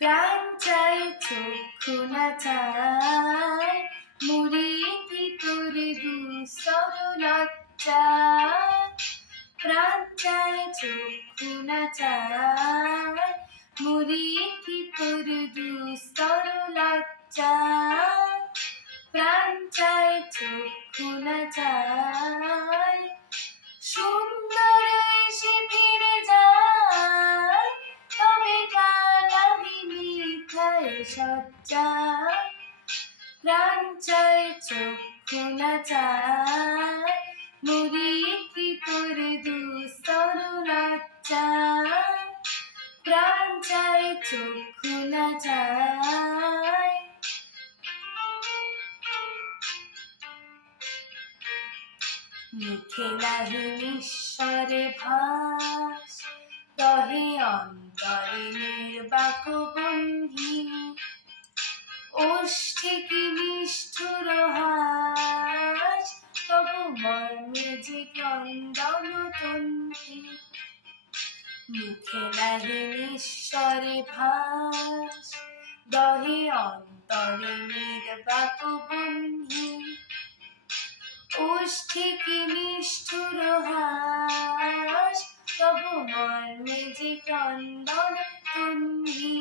প্রাণ চাই চক্ষু না চায় মুড়ি ভিতরে দুস্তর লজ্জা প্রাণ চাই চক্ষু না চায় মুড়ি ভিতরে দুস্তর লজ্জা প্রাণ চাই চক্ষু না চায় সুন্দর এসে ফিরে যায় তবে কালামি মিথায় সজ্জা প্রাণ চাই চক্ষু না চায় মুড়ি ভিতরে দুস্তর লজ্জা প্রাণ চাই চক্ষু না চায় মুখে নাহি নিঃস্বরে ভাস দহে অন্তরে নির্বাক বন্ধি ওষ্ঠে কি নিষ্ঠুর হাস তবু মর্মে যে ক্রন্দন তন্ত্রী মুখে নাহি নিঃস্বরে ভাস দহে অন্তরে নির্বাক বন্ধি ওষ্ঠে কি নিষ্ঠুর হাস তবু মর্মে যে ক্রন্দন তন্বী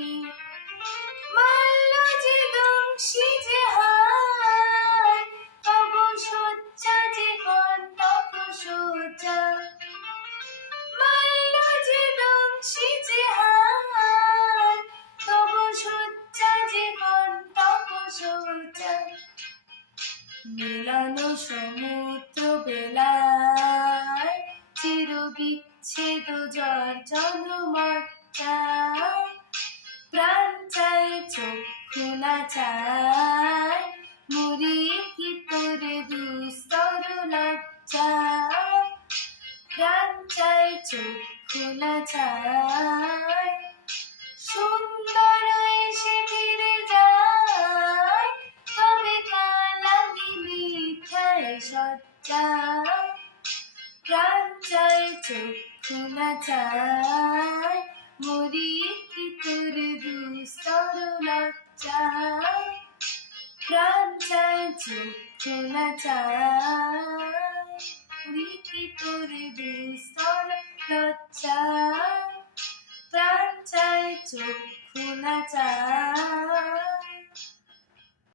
মাল্য যে দংশী যে হায় তবু শয্যা যে কণ্টক শয্যা মাল্য যে দংশী যে হায় তবু শয্যা যে কণ্টক শয্যা মিলন সমুদ্র বেলায় চির বিচ্ছেদ জর্জন মজ্জা প্রাণ চাই চক্ষু না চায় মুড়ি ভিতরে দুস্তর লজ্জা প্রাণ চাই চক্ষু না চায় সুন্দর এসে ফিরে যায় তবে কালামি মিথায় সজ্জা প্রাণ চাই চক্ষু না চায় মুড়ি ভিতরে দুস্তর লজ্জা প্রাণ চাই চক্ষু না চায় মুড়ি ভিতরে দুস্তর লজ্জা প্রাণ চাই চক্ষু না চায়।